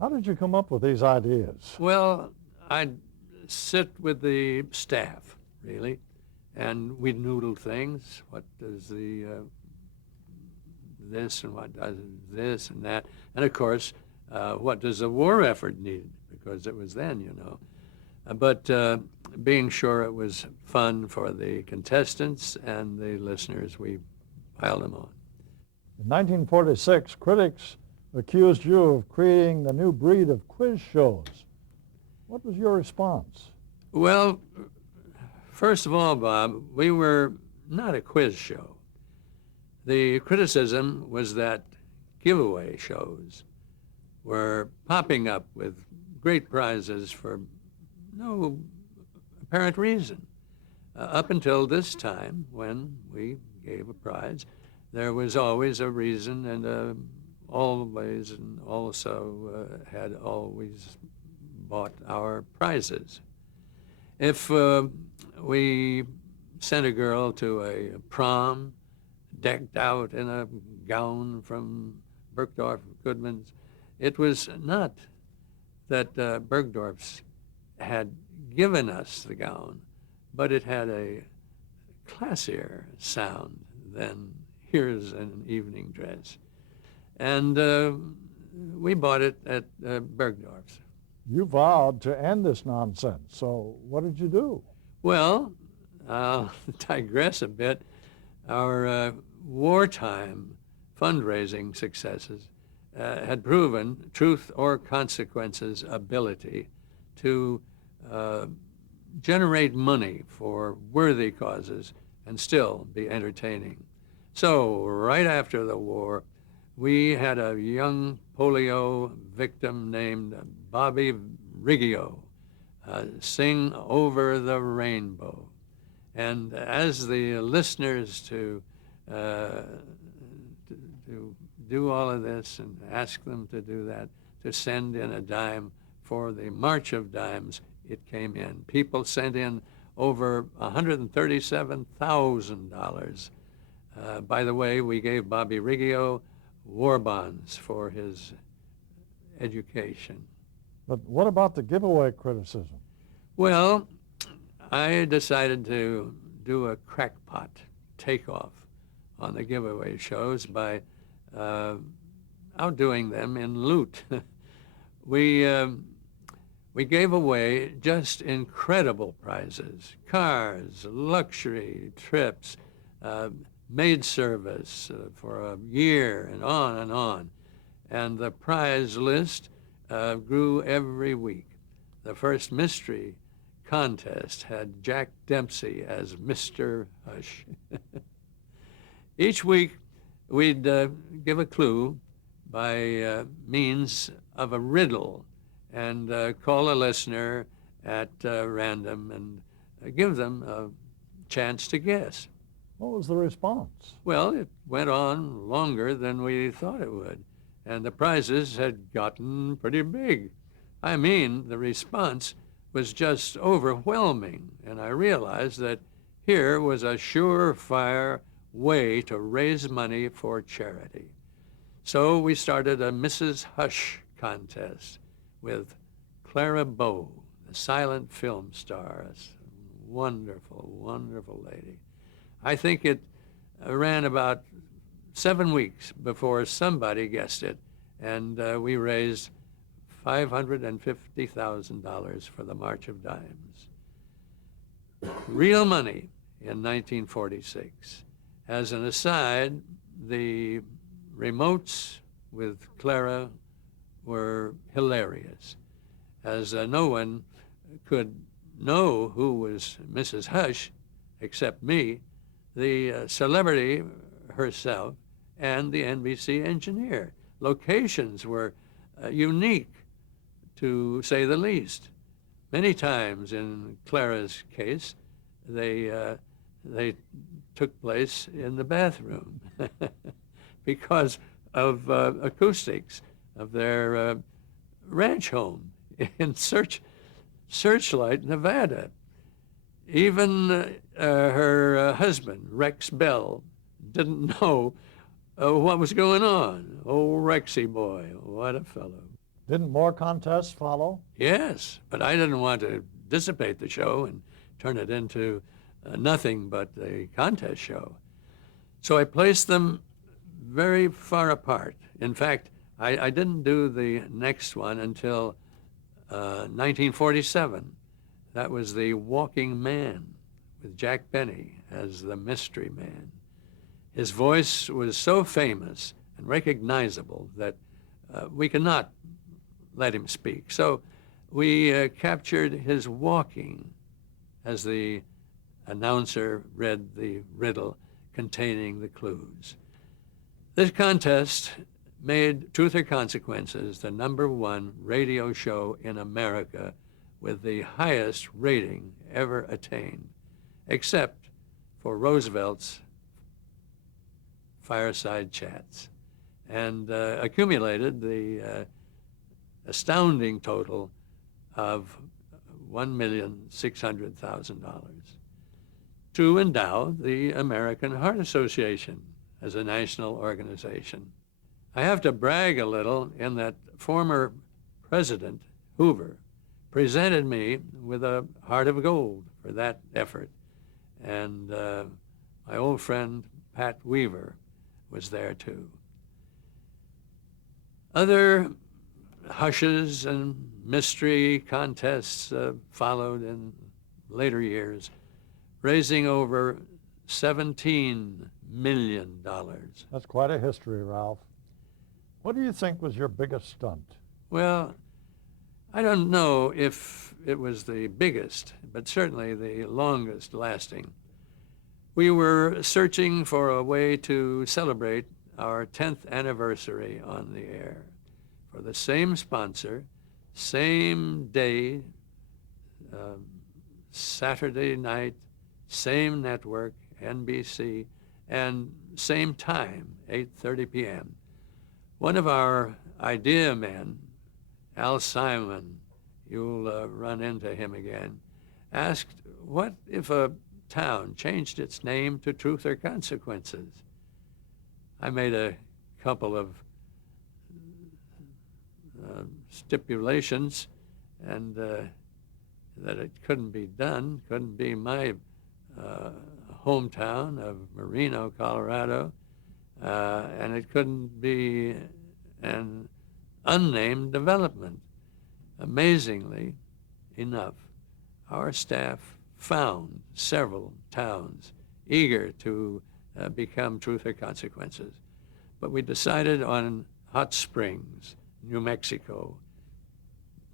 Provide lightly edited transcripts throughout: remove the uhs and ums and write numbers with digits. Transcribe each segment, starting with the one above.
How did you come up with these ideas? Well, I'd sit with the staff, really, and we'd noodle things. What does the this and what does this and that, and of course, what does the war effort need? Because it was then, you know. But being sure it was fun for the contestants and the listeners, we piled them on. In 1946, critics accused you of creating the new breed of quiz shows. What was your response? Well, first of all, Bob, we were not a quiz show. The criticism was that giveaway shows were popping up with great prizes for no apparent reason. Up until this time, when we gave a prize, there was always a reason and always and also had always bought our prizes. If we sent a girl to a prom decked out in a gown from Bergdorf Goodman's, it was not that Bergdorf's had given us the gown, but it had a classier sound than here's an evening dress. And we bought it at Bergdorf's. You vowed to end this nonsense, so what did you do? Well, I'll digress a bit. Our wartime fundraising successes had proven Truth or Consequences' ability to generate money for worthy causes and still be entertaining. So right after the war, we had a young polio victim named Bobby Riggio sing Over the Rainbow. And as the listeners to do all of this and ask them to do that, to send in a dime for the March of Dimes, it came in. People sent in over $137,000. By the way, we gave Bobby Riggio war bonds for his education. But what about the giveaway criticism? Well, I decided to do a crackpot takeoff on the giveaway shows by outdoing them in loot. We gave away just incredible prizes: cars, luxury trips, maid service for a year, and on and on. And the prize list grew every week. The first mystery contest had Jack Dempsey as Mr. Hush. Each week, we'd give a clue by means of a riddle and call a listener at random and give them a chance to guess. What was the response? Well, it went on longer than we thought it would, and the prizes had gotten pretty big. I mean, the response was just overwhelming, and I realized that here was a surefire way to raise money for charity. So we started a Mrs. Hush contest with Clara Bow, the silent film star, a wonderful, wonderful lady. I think it ran about 7 weeks before somebody guessed it, and we raised $550,000 for the March of Dimes. Real money in 1946. As an aside, the remotes with Clara were hilarious, as no one could know who was Mrs. Hush except me, the celebrity herself, and the NBC engineer. Locations were unique, to say the least. Many times in Clara's case, they took place in the bathroom because of acoustics of their ranch home in Searchlight, Nevada. Even her husband, Rex Bell, didn't know what was going on. Oh, Rexy boy, what a fellow. Didn't more contests follow? Yes, but I didn't want to dissipate the show and turn it into nothing but a contest show. So I placed them very far apart. In fact, I didn't do the next one until 1947. That was The Walking Man with Jack Benny as the mystery man. His voice was so famous and recognizable that we could not let him speak. So we captured his walking as the announcer read the riddle containing the clues. This contest made Truth or Consequences the #1 radio show in America with the highest rating ever attained, except for Roosevelt's Fireside Chats, and accumulated the astounding total of $1,600,000 to endow the American Heart Association as a national organization. I have to brag a little in that former President Hoover presented me with a heart of gold for that effort. And my old friend Pat Weaver was there too. Other hushes and mystery contests followed in later years, raising over $17 million. That's quite a history, Ralph. What do you think was your biggest stunt? Well, I don't know if it was the biggest, but certainly the longest lasting. We were searching for a way to celebrate our 10th anniversary on the air for the same sponsor, same day, Saturday night, same network, NBC, and same time, 8:30 p.m. One of our idea men, Al Simon, you'll run into him again, asked, what if a town changed its name to Truth or Consequences? I made a couple of stipulations, and that it couldn't be done, couldn't be my hometown of Marino, Colorado, and it couldn't be an unnamed development. Amazingly enough, our staff found several towns eager to become Truth or Consequences. But we decided on Hot Springs, New Mexico,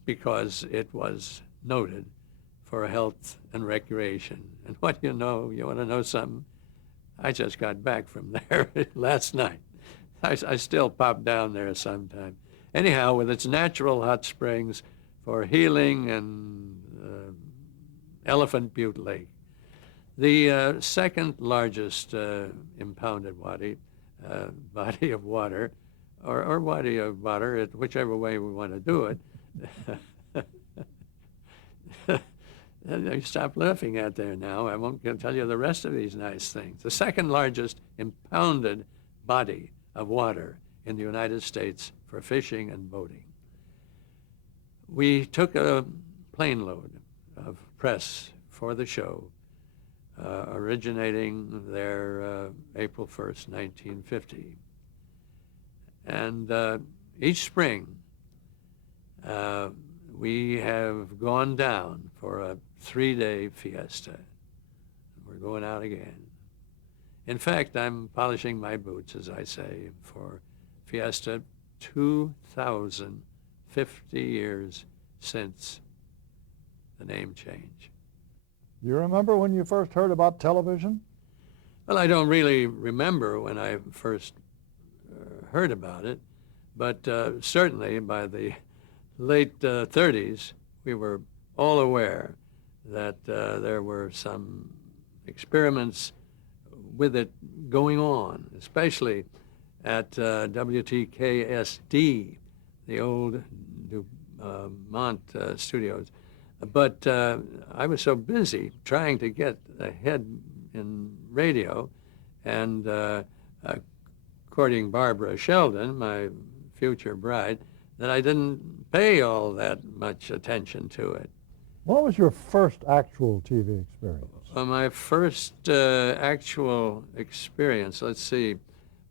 because it was noted for health and recreation. And what do you know? You want to know something? I just got back from there last night. I still pop down there sometime. Anyhow, with its natural hot springs for healing and Elephant Butte Lake. The second largest impounded body of water, or body of water, whichever way we want to do it. You stop laughing at there now. I won't tell you the rest of these nice things. The second largest impounded body of water in the United States for fishing and boating. We took a plane load of press for the show, originating there April 1st, 1950. And each spring, we have gone down for a 3-day fiesta. We're going out again. In fact, I'm polishing my boots, as I say, for Fiesta 2,050 years since the name change. Do you remember when you first heard about television? Well, I don't really remember when I first heard about it, but certainly by the late 30s, we were all aware that there were some experiments with it going on, especially at WTKSD, the old DuMont studios. But I was so busy trying to get ahead in radio and courting Barbara Sheldon, my future bride, that I didn't pay all that much attention to it. What was your first actual TV experience? Well, my first actual experience, let's see,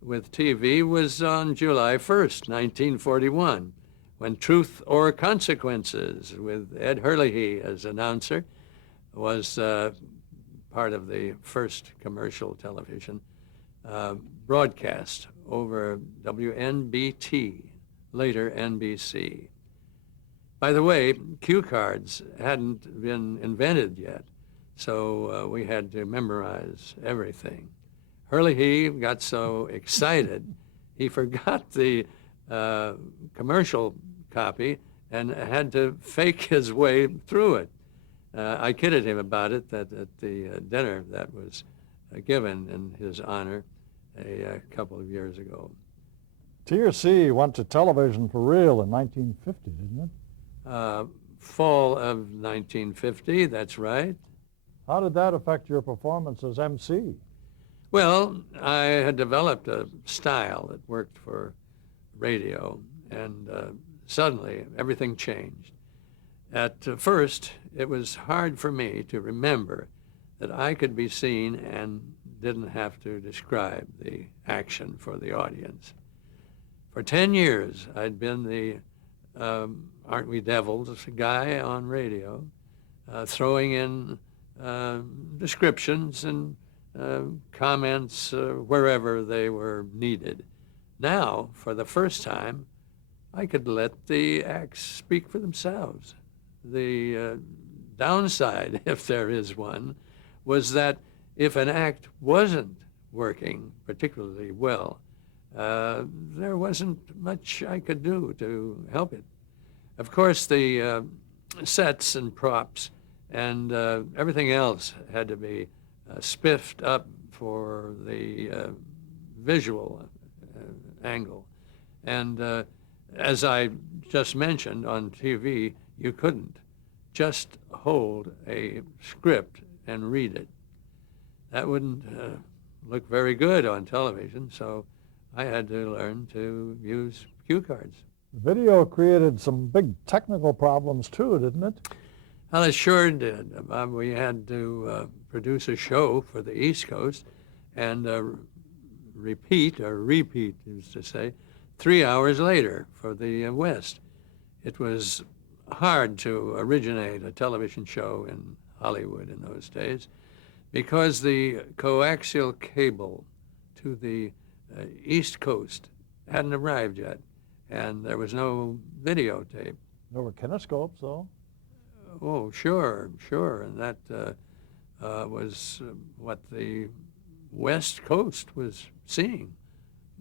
with TV was on July 1st, 1941, when Truth or Consequences, with Ed Herlihy as announcer, was part of the first commercial television broadcast over WNBT, later NBC. By the way, cue cards hadn't been invented yet, so we had to memorize everything. Herlihy got so excited, he forgot the commercial copy and had to fake his way through it. I kidded him about it that at the dinner that was given in his honor a couple of years ago. TRC went to television for real in 1950, didn't it? Fall of 1950, that's right. How did that affect your performance as MC? Well, I had developed a style that worked for radio, and suddenly everything changed. At first, it was hard for me to remember that I could be seen and didn't have to describe the action for the audience. For 10 years, I'd been the Aren't We Devils guy on radio, throwing in descriptions and comments wherever they were needed. Now, for the first time, I could let the acts speak for themselves. The downside, if there is one, was that if an act wasn't working particularly well, there wasn't much I could do to help it. Of course, the sets and props and everything else had to be spiffed up for the visual angle. And as I just mentioned, on TV, you couldn't just hold a script and read it. That wouldn't look very good on television, so I had to learn to use cue cards. Video created some big technical problems too, didn't it? Well, it sure did. We had to produce a show for the East Coast and repeat, used to say, 3 hours later for the West. It was hard to originate a television show in Hollywood in those days because the coaxial cable to the East Coast hadn't arrived yet, and there was no videotape. There were kinescopes, though. Oh, sure, and that was what the West Coast was seeing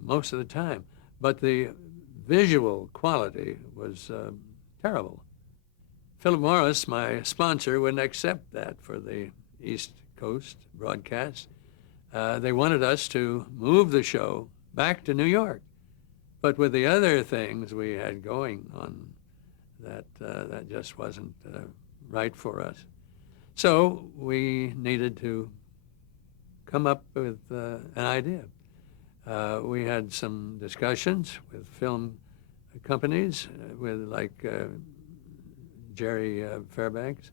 most of the time. But the visual quality was terrible. Philip Morris, my sponsor, wouldn't accept that for the East Coast broadcast. They wanted us to move the show back to New York. But with the other things we had going on, that just wasn't right for us. So we needed to come up with an idea. We had some discussions with film companies, with like Jerry Fairbanks,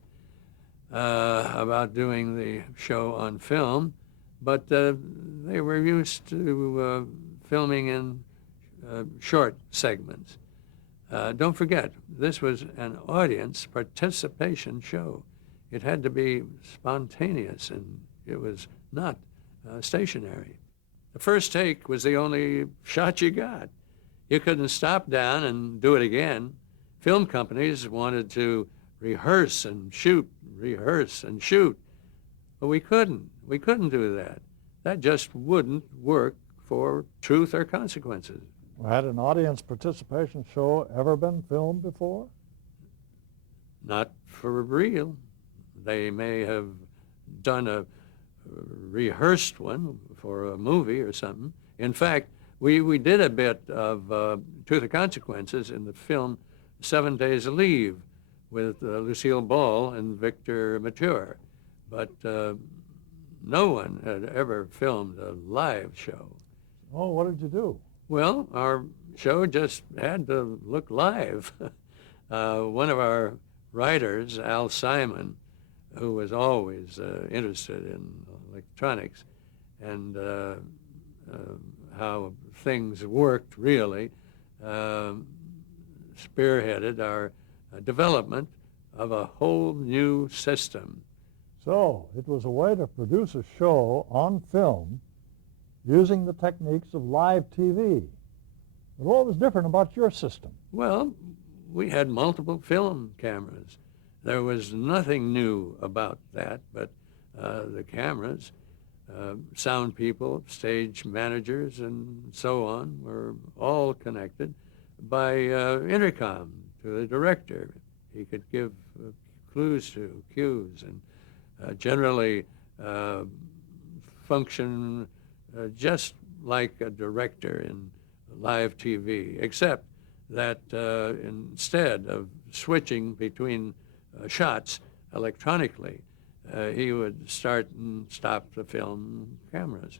about doing the show on film, but they were used to filming in short segments. Don't forget, this was an audience participation show. It had to be spontaneous, and it was not stationary. The first take was the only shot you got. You couldn't stop down and do it again. Film companies wanted to rehearse and shoot, but we couldn't. We couldn't do that. That just wouldn't work for Truth or Consequences. Had an audience participation show ever been filmed before? Not for real. They may have done a rehearsed one for a movie or something. In fact, we did a bit of Truth or Consequences in the film 7 Days of Leave with Lucille Ball and Victor Mature. But no one had ever filmed a live show. Oh, what did you do? Well, our show just had to look live. One of our writers, Al Simon, who was always interested in electronics and how things worked really, spearheaded our development of a whole new system. So it was a way to produce a show on film using the techniques of live TV. But what was different about your system? Well, we had multiple film cameras. There was nothing new about that, but the cameras, sound people, stage managers, and so on were all connected by intercom to the director. He could give clues to cues and generally function just like a director in live TV, except that instead of switching between shots electronically, he would start and stop the film cameras.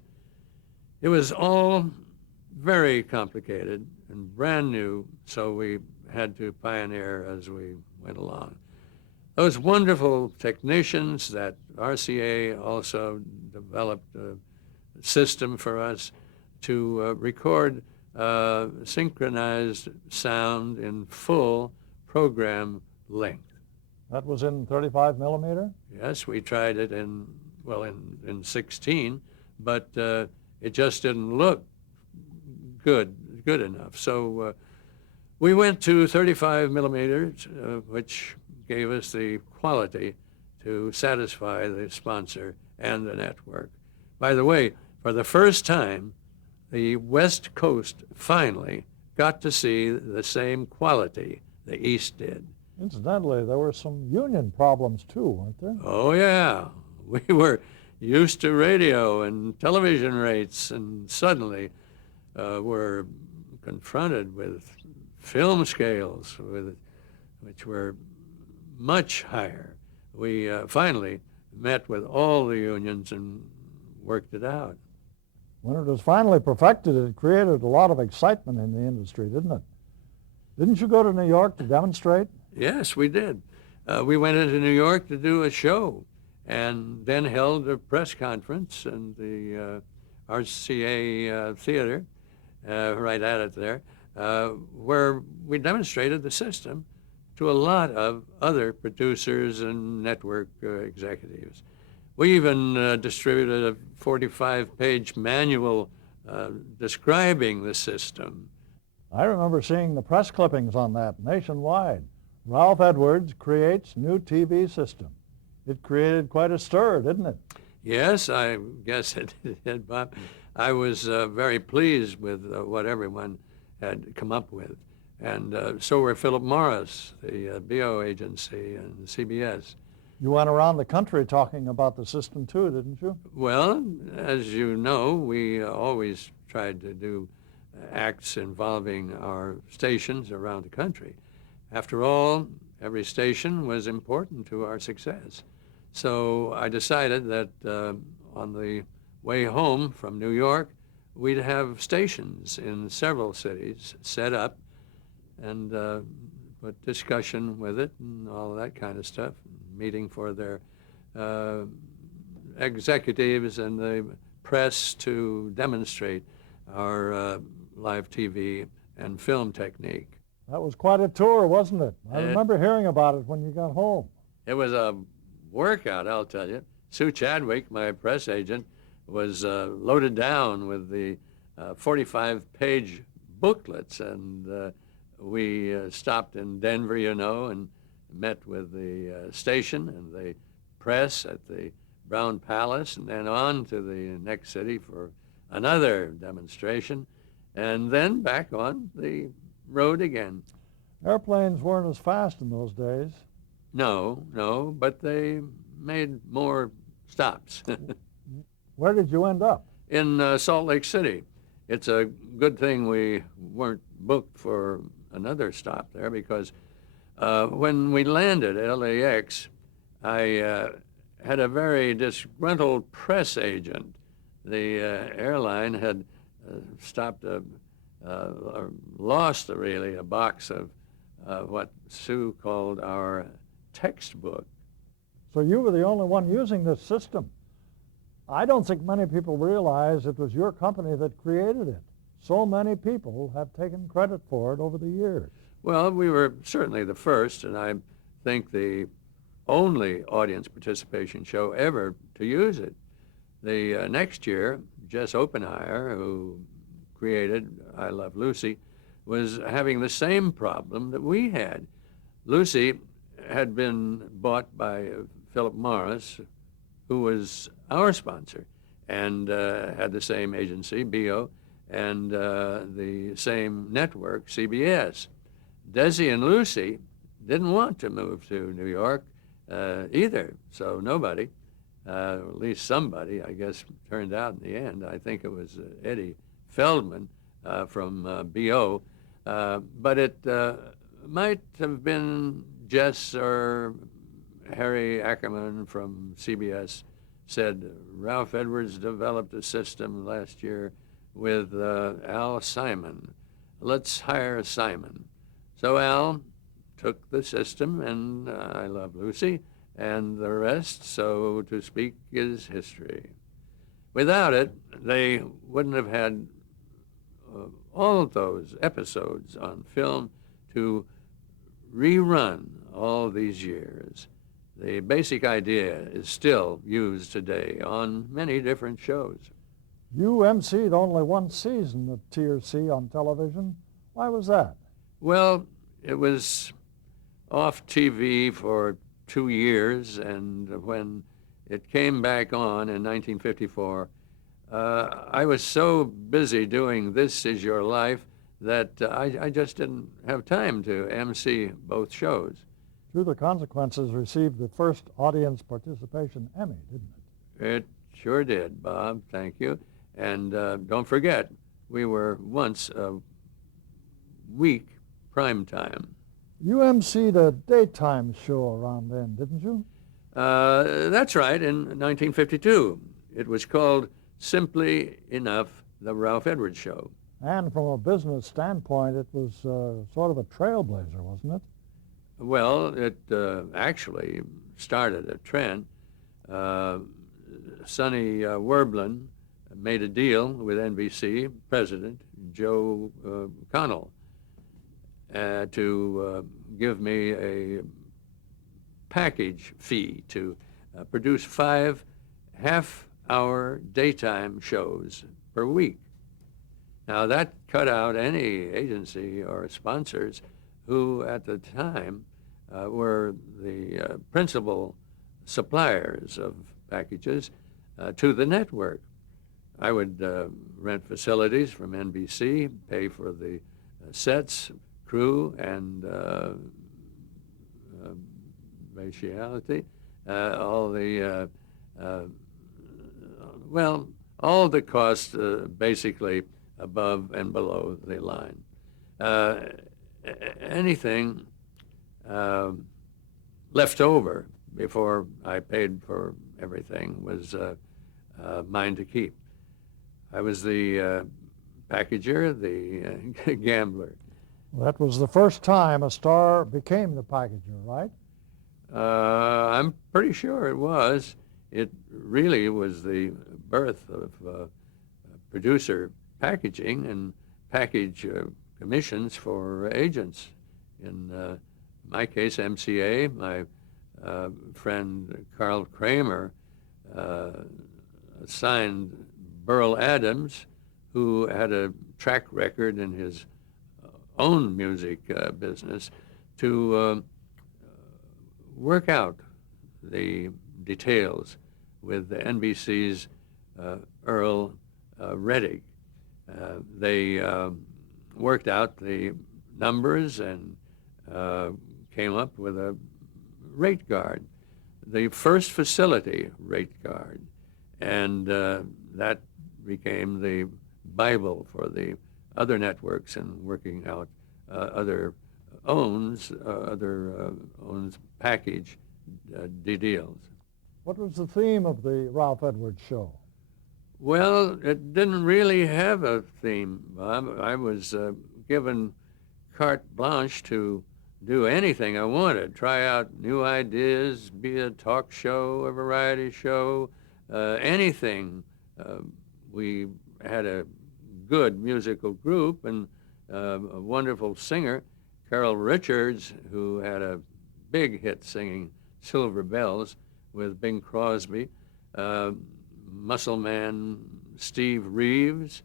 It was all very complicated and brand new, so we had to pioneer as we went along. Those wonderful technicians that RCA also developed a system for us to record synchronized sound in full program length. That was in 35 millimeter? Yes, we tried it in 16, but it just didn't look good enough. So we went to 35 millimeters, which gave us the quality to satisfy the sponsor and the network. By the way, for the first time, the West Coast finally got to see the same quality the East did. Incidentally, there were some union problems too, weren't there? Oh, yeah. We were used to radio and television rates, and suddenly were confronted with film scales which were much higher. We finally met with all the unions and worked it out. When it was finally perfected, it created a lot of excitement in the industry, didn't it? Didn't you go to New York to demonstrate? Yes, we did. We went into New York to do a show and then held a press conference in the RCA Theater, right at it there, where we demonstrated the system to a lot of other producers and network executives. We even distributed a 45-page manual describing the system. I remember seeing the press clippings on that nationwide. Ralph Edwards creates new TV system. It created quite a stir, didn't it? Yes, I guess it did, Bob. I was very pleased with what everyone had come up with. And so were Philip Morris, the BO agency, and CBS. You went around the country talking about the system too, didn't you? Well, as you know, we always tried to do acts involving our stations around the country. After all, every station was important to our success. So I decided that on the way home from New York, we'd have stations in several cities set up and put discussion with it and all that kind of stuff, meeting for their executives and the press to demonstrate our live TV and film technique. That was quite a tour, wasn't it? I remember hearing about it when you got home. It was a workout, I'll tell you. Sue Chadwick, my press agent, was loaded down with the 45-page booklets, and we stopped in Denver, you know, and met with the station and the press at the Brown Palace, and then on to the next city for another demonstration, and then back on the road again. Airplanes weren't as fast in those days. No, but they made more stops. Where did you end up? In Salt Lake City. It's a good thing we weren't booked for another stop there, because when we landed at LAX, I had a very disgruntled press agent. The airline had stopped a lost really a box of what Sue called our textbook. So you were the only one using this system. I don't think many people realize it was your company that created it. So many people have taken credit for it over the years. Well, we were certainly the first, and I think the only audience participation show ever to use it. The next year, Jess Oppenheimer, who created I Love Lucy, was having the same problem that we had. Lucy had been bought by Philip Morris, who was our sponsor, and had the same agency, BO, and the same network, CBS. Desi and Lucy didn't want to move to New York either, so nobody, at least somebody, I guess, turned out in the end. I think it was Eddie Feldman from BO, but it might have been Jess or Harry Ackerman from CBS said, Ralph Edwards developed a system last year with Al Simon. Let's hire Simon. So Al took the system, and I Love Lucy, and the rest, so to speak, is history. Without it, they wouldn't have had all of those episodes on film to rerun all these years. The basic idea is still used today on many different shows. You emceed only one season of TRC on television. Why was that? Well, it was off TV for 2 years, and when it came back on in 1954, I was so busy doing This Is Your Life that I just didn't have time to MC both shows. Through the Consequences received the first audience participation Emmy, didn't it? It sure did, Bob. Thank you. And don't forget, we were once a week prime time. You emceed a daytime show around then, didn't you? That's right, in 1952. It was called Simply Enough, The Ralph Edwards Show. And from a business standpoint, it was sort of a trailblazer, wasn't it? Well, it actually started a trend. Sonny Werblin made a deal with NBC President Joe Connell to give me a package fee to produce 5 half-hour daytime shows per week. Now, that cut out any agency or sponsors who, at the time, were the principal suppliers of packages to the network. I would rent facilities from NBC, pay for the sets, crew, and raciality, all the, all the costs basically above and below the line. Anything left over before I paid for everything was mine to keep. I was the packager, the gambler. Well, that was the first time a star became the packager, right? I'm pretty sure it was. It really was the birth of producer packaging and package commissions for agents. In my case, MCA, my friend Carl Kramer assigned Burl Adams, who had a track record in his own music business, to work out the details with the NBC's Earl Reddick. They worked out the numbers and came up with a rate card, the first facility rate card, and that became the Bible for the other networks and working out other owns package deals. What was the theme of the Ralph Edwards show? Well, it didn't really have a theme, Bob. I was given carte blanche to do anything I wanted, try out new ideas, be a talk show, a variety show, anything. Uh, we had a good musical group and a wonderful singer, Carol Richards, who had a big hit singing Silver Bells with Bing Crosby. Uh, Muscle Man Steve Reeves,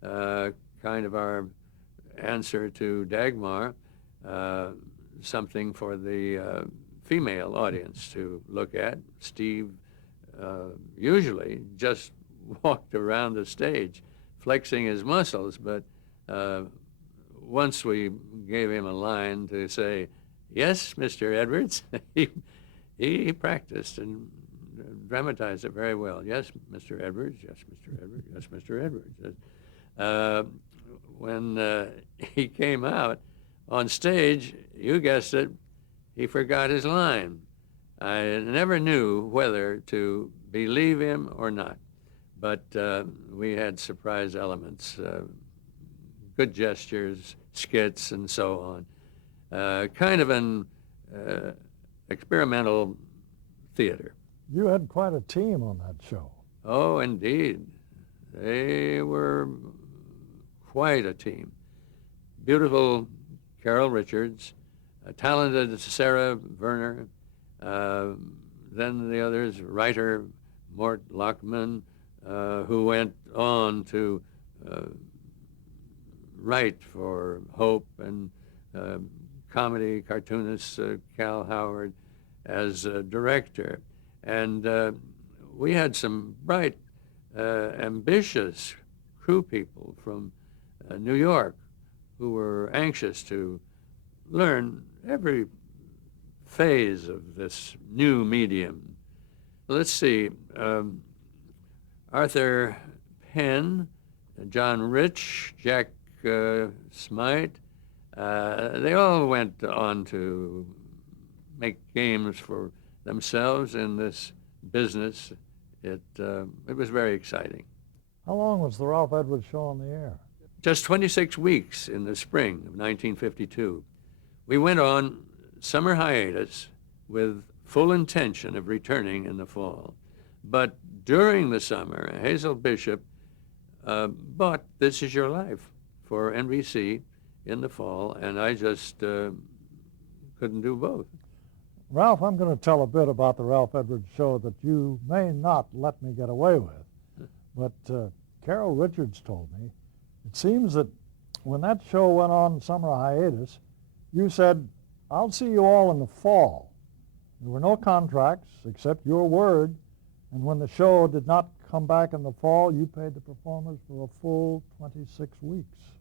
kind of our answer to Dagmar, something for the female audience to look at. Steve usually just walked around the stage flexing his muscles, but once we gave him a line to say, "Yes, Mr. Edwards," he practiced and dramatized it very well. "Yes, Mr. Edwards. Yes, Mr. Edwards. Yes, Mr. Edwards." When he came out on stage, you guessed it, he forgot his line. I never knew whether to believe him or not, but we had surprise elements, good gestures, skits, and so on. Kind of an experimental theater. You had quite a team on that show. Oh, indeed. They were quite a team. Beautiful Carol Richards, talented Sarah Werner, then the others, writer Mort Lockman, who went on to write for Hope, and comedy cartoonist Cal Howard as director. And we had some bright, ambitious crew people from New York who were anxious to learn every phase of this new medium. Let's see, Arthur Penn, John Rich, Jack Smythe, they all went on to make games for themselves in this business. It was very exciting. How long was the Ralph Edwards Show on the air? Just 26 weeks in the spring of 1952. We went on summer hiatus with full intention of returning in the fall. But during the summer, Hazel Bishop bought This Is Your Life for NBC in the fall, and I just couldn't do both. Ralph, I'm going to tell a bit about the Ralph Edwards Show that you may not let me get away with. But Carol Richards told me, it seems that when that show went on summer hiatus, you said, "I'll see you all in the fall." There were no contracts except your word, and when the show did not come back in the fall, you paid the performers for a full 26 weeks.